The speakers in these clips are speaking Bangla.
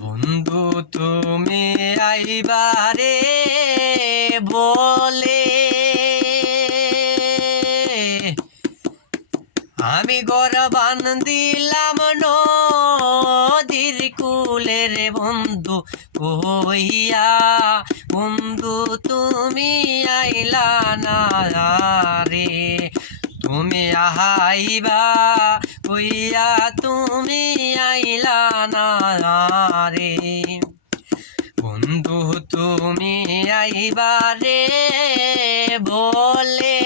বন্ধু, তুমি আইবারে বলে, আমি গর বান দিলাম নদীর কুলের বন্ধু কইয়া, বন্ধু, তুমি আইলা না রে, তুমি আহাইবা কইয়া তুমি আইলা না রে। বন্ধু, তুমি আইবা রে বলে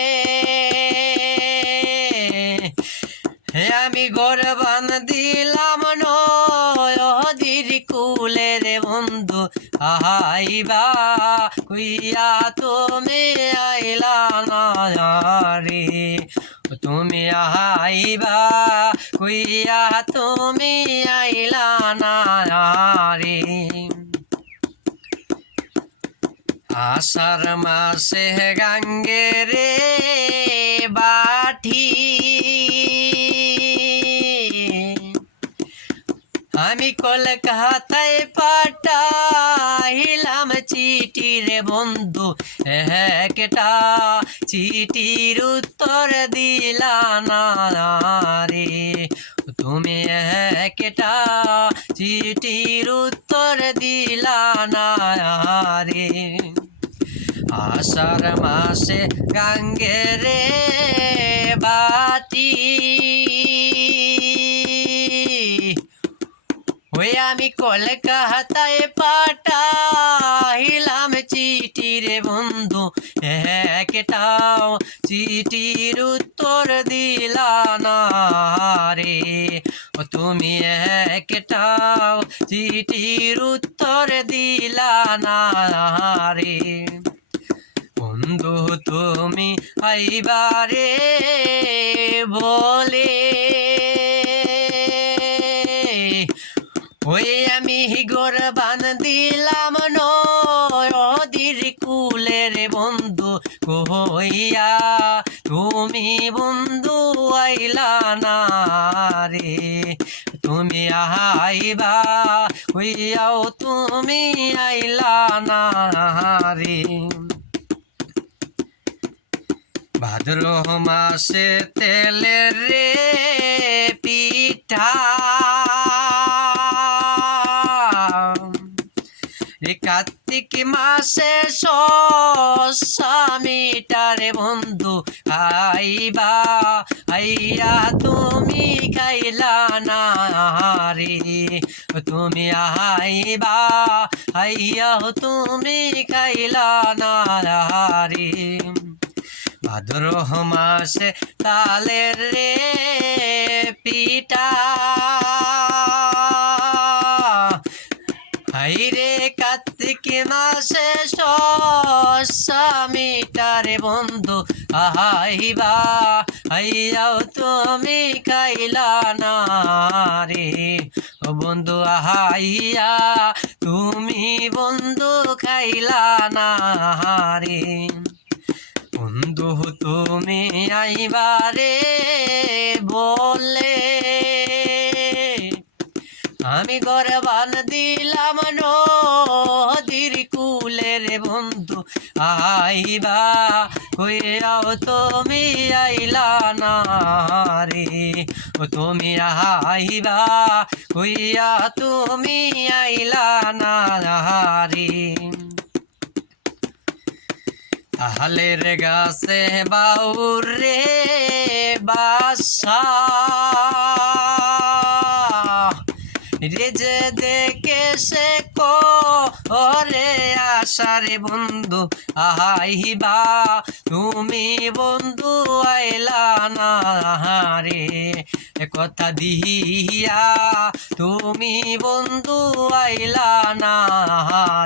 আমি ঘর বান দিলাম নদীর কুলের বন্ধু আইবা কুইয়া তুমি আইলা না রে তুমি আইবা কুইয়া তুমি আইলা না রে। আষাঢ় মাসে গাঙ্গে রে বাঠি। আমি কলকাতায় পাঠাইলাম চিঠি রে বন্ধু। একটা চিঠির উত্তর দিলা না রে। তুমি একটা চিঠির উত্তর দিলা না, রে। আষাঢ় মাসে গাঙ্গে রে বাটি ওই আমি কলকাতায় পাঠাইলাম চিঠি রে বন্ধু। একটাও চিঠির উত্তর দিলা না রে। তুমি একটাও চিঠির উত্তর দিলা না রে। বন্ধু, তুমি আইবারে বলে দিলাম নদীর কুলের বন্ধু কইয়া তুমি বন্ধু আইলা না রে? তুমি আইবা হইয়াও তুমি আইলা না রে? ভাদ্র মাসে তেলের রে পিঠা কার্তিক মাসে স্বামীটারে বন্ধু আইবা আইয়া তুমি খাইলা না রে। তুমি আইবা আইয়া তুমি খাইলা না রে। ভাদ্র মাসে তালের রে স্বামীটারে বন্ধু আহাইবা আইয়াও তুমি খাইলা না রে। ও বন্ধু আহাইয়া তুমি বন্ধু খাইলা না রে। বন্ধু, তুমি আইবারে বলে। আমি গরবান দিলাম নদীর কুলের বন্ধু। আইবা হইয়াও তুমি আইলা না রে। ও তুমি আইবা, হইয়া তুমি আইলা না রে। তাহলের গাছে বাউর রে বাসা। রে যে দেখে সে করে আশারে বন্ধু। আইবা তুমি বন্ধু আইলা না রে। কথা দিহিয়া তুমি বন্ধু আইলা না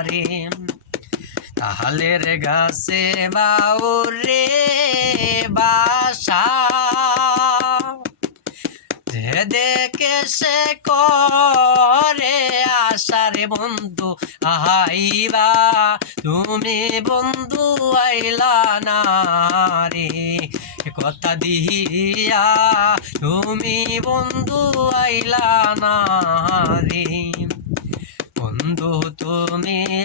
রে। তাহালের গাছে বাউরে বাসা। দেখে সে করে আশারে বন্ধু। আইবা তুমি বন্ধু আইলা না রে। কথা দিয়া তুমি বন্ধু আইলা না রে।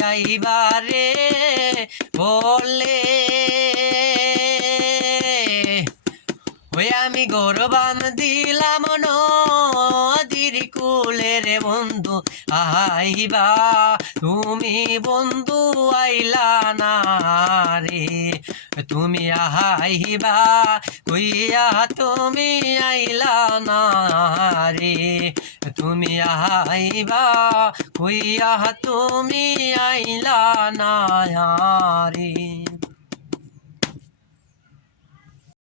আইবারে বলে। ওই আমি গৌরবান দিলাম নদীর কুলের বন্ধু, আইবা। তুমি বন্ধু আইলা না রে। তুমি আইবা কইয়া তুমি আইলা না রে। তুমি আইবা কইয়া তুমি আইলা না রে।